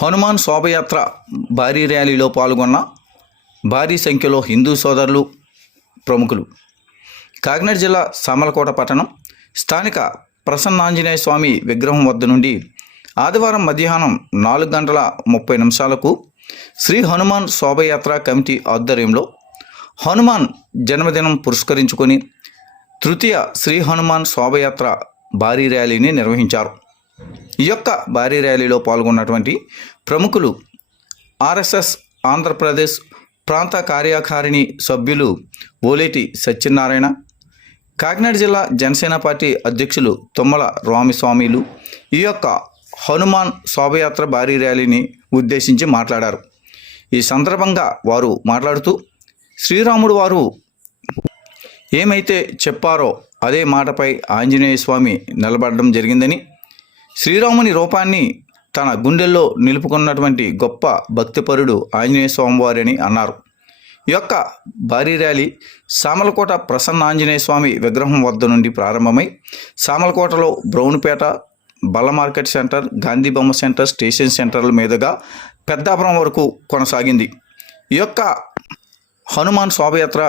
హనుమాన్ శోభయాత్ర భారీ ర్యాలీలో పాల్గొన్న భారీ సంఖ్యలో హిందూ సోదరులు ప్రముఖులు. కాకినాడ జిల్లా సామలకోట పట్టణం స్థానిక ప్రసన్నాంజనేయ స్వామి విగ్రహం వద్ద నుండి ఆదివారం మధ్యాహ్నం నాలుగు గంటల ముప్పై నిమిషాలకు శ్రీ హనుమాన్ శోభయాత్ర కమిటీ ఆధ్వర్యంలో హనుమాన్ జన్మదినం పురస్కరించుకొని తృతీయ శ్రీ హనుమాన్ శోభయాత్ర భారీ ర్యాలీని నిర్వహించారు. ఈ యొక్క భారీ ర్యాలీలో పాల్గొన్నటువంటి ప్రముఖులు ఆర్ఎస్ఎస్ ఆంధ్రప్రదేశ్ ప్రాంత కార్యకారిణి సభ్యులు ఓలేటి సత్యనారాయణ కాకినాడ జిల్లా జనసేన పార్టీ అధ్యక్షులు తుమ్మల రామస్వామిలు ఈ యొక్క హనుమాన్ శోభయాత్ర భారీ ర్యాలీని ఉద్దేశించి మాట్లాడారు. ఈ సందర్భంగా వారు మాట్లాడుతూ శ్రీరాముడు వారు ఏమైతే చెప్పారో అదే మాటపై ఆంజనేయ స్వామి నిలబడడం జరిగిందని శ్రీరాముని రూపాన్ని తన గుండెల్లో నిలుపుకున్నటువంటి గొప్ప భక్తిపరుడు ఆంజనేయ స్వామివారి అని అన్నారు. ఈ యొక్క భారీ ర్యాలీ సామలకోట ప్రసన్న ఆంజనేయ స్వామి విగ్రహం వద్ద నుండి ప్రారంభమై సామలకోటలో బ్రౌన్పేట బల్ల మార్కెట్ సెంటర్ గాంధీ బొమ్మ సెంటర్ స్టేషన్ సెంటర్ల మీదుగా పెద్దాపురం వరకు కొనసాగింది. ఈ యొక్క హనుమాన్ శోభయాత్ర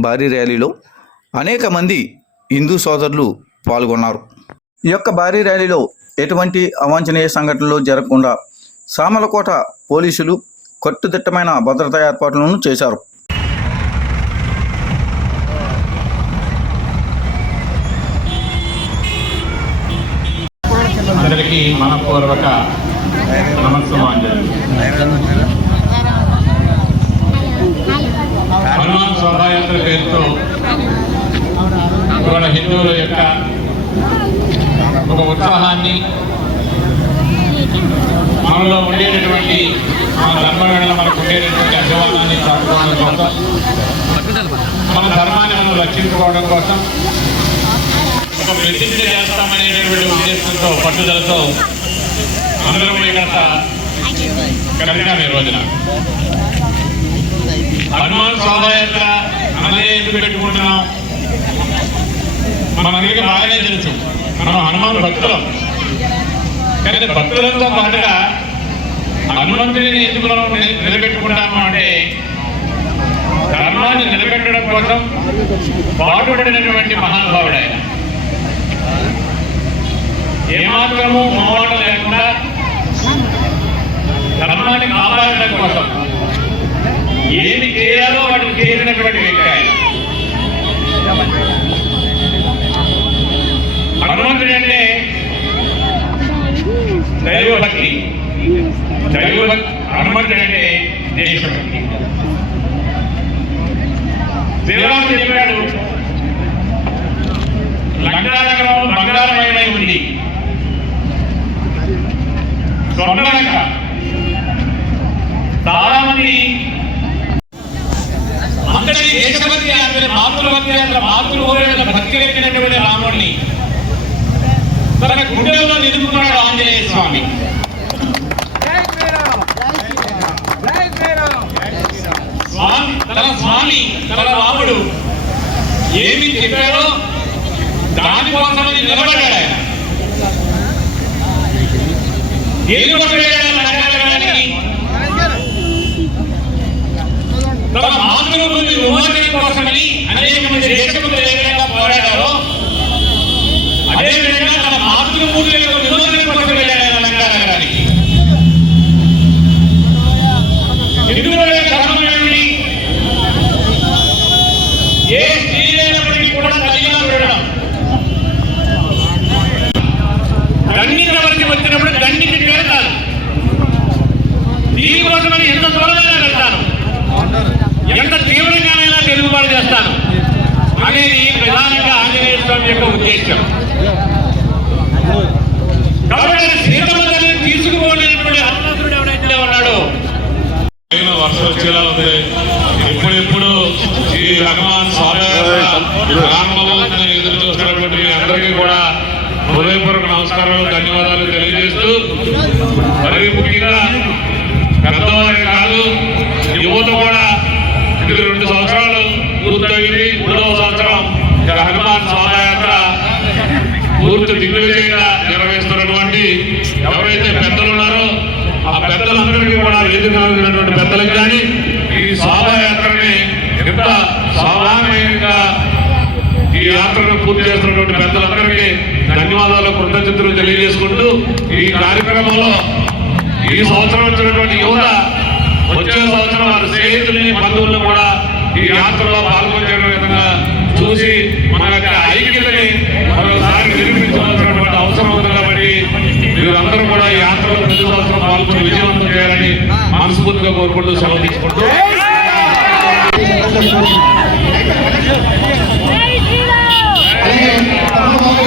భారీ ర్యాలీలో అనేక మంది హిందూ సోదరులు పాల్గొన్నారు. ఈ యొక్క భారీ ర్యాలీలో ఎటువంటి అవాంఛనీయ సంఘటనలు జరగకుండా సామలకోట పోలీసులు కట్టుదిట్టమైన భద్రతా ఏర్పాట్లను చేశారు. అందరికీ మనపూర్వక నమస్కారం హనుమాన్ శోభాయాత్ర పేరుతో ఇవాళ హిందువుల యొక్క ఒక ఉత్సాహాన్ని మనలో ఉండేటటువంటి మన ధర్మవేళ మనకు ఉండేటటువంటి అభివాదాన్ని చాటుకోవడం కోసం మన ధర్మాన్ని మనం రక్షించుకోవడం కోసం ఒక ప్రతిజ్ఞ చేస్తామనేటటువంటి ఉద్దేశంతో పట్టుదలతో అందరం ఇక్కడ కలిగినాం ఈ రోజున. హనుమాన్ శోభాయాత్ర అన్నదే ఎందుకు పెట్టుకుంటున్నాం? మనందరికీ బాగానే తెలుసు. మనం హనుమాన్ భక్తులం. కానీ భక్తులతో పాటుగా హనుమంతుడిని ఎందుకు మనం నిలబెట్టుకుంటాము అంటే ధర్మాన్ని నిలబెట్టడం కోసం పాటుపడినటువంటి మహానుభావుడు ఆయన. ఏమాత్రము మొహమాట లేకుండా ధర్మాన్ని కాపాడడం కోసం ఏమి చేయాలో వాటికి చేసినటువంటి వ్యక్తి ఆయన. ఏంటంటే దైవభక్తి. దైవభక్తి హనుమంతుడు అంటే దేశభక్తి. శ్రీరాముడు చెప్పాడు లంకానగరం బంగారమయమై ఉంది. స్వర్ణలంక చాలా మంది అందరి దేశభక్తి అందరి మాతృభక్తి అందరి మాతృభూమి భక్తి పెట్టినటువంటి రాముడిని తన గుండెల్లో నిలుపుకున్నాడు ఆంజనేయ స్వామి. తన స్వామి తన రాముడు ఏమి చెప్పాడో దానికోసమని నిలబడ్డాడు ఆయన. ఏమి మాతృభూమి విమోచన కోసమని అనేక మంది దేశములు ఏ విధంగా పోరాడారో చేస్తాను అనేది ప్రధానంగా ఆంజనేయ స్వామి యొక్క ఉద్దేశం కాబట్టి సీతమ్మ తల్లిని తీసుకుపోలేనటువంటి ఎవరైతే వర్షం వచ్చేలా ఉంది. ఎప్పుడెప్పుడు ఈ హనుమాన్ స్వామి ఎదురు చూస్తున్నటువంటి మీ అందరికీ కూడా హృదయపూర్వక నమస్కారాలు ధన్యవాదాలు తెలియజేస్తూ మరి ముఖ్యంగా కాదు యువత కూడా ఇది రెండు సంవత్సరాలు పూర్తయింది మూడవ సంవత్సరం ఇక హనుమాన్ శోభాయాత్ర పూర్తి దిగ్విజయంగా నిర్వహిస్తున్నటువంటి ఎవరైతే పెద్దలు ఉన్నారో ఆ పెద్దలందరికీ కూడా వేదిక పెద్దలకు కానీ ఈ శోభాయాత్రని ఎంత సామాన్యంగా ఈ యాత్రను పూర్తి చేస్తున్నటువంటి పెద్దలందరికీ ధన్యవాదాలు కృతజ్ఞతలు తెలియజేసుకుంటూ ఈ కార్యక్రమంలో ఈ సంవత్సరం వచ్చినటువంటి యువత వచ్చే సంవత్సరం వారి స్నేహితుల్ని బంధువులను కూడా ఈ యాత్రలో పాల్గొనే విధంగా చూసి మన యొక్క ఐక్యతని మీరందరూ కూడా ఈ ఆంధ్రలో ప్రతి సంవత్సరం పాల్గొని విజయవంతం చేయాలని మనస్ఫూర్తిగా కోరుకుంటూ సెలవు తీసుకుంటూ అలాగే తమ్మబాబు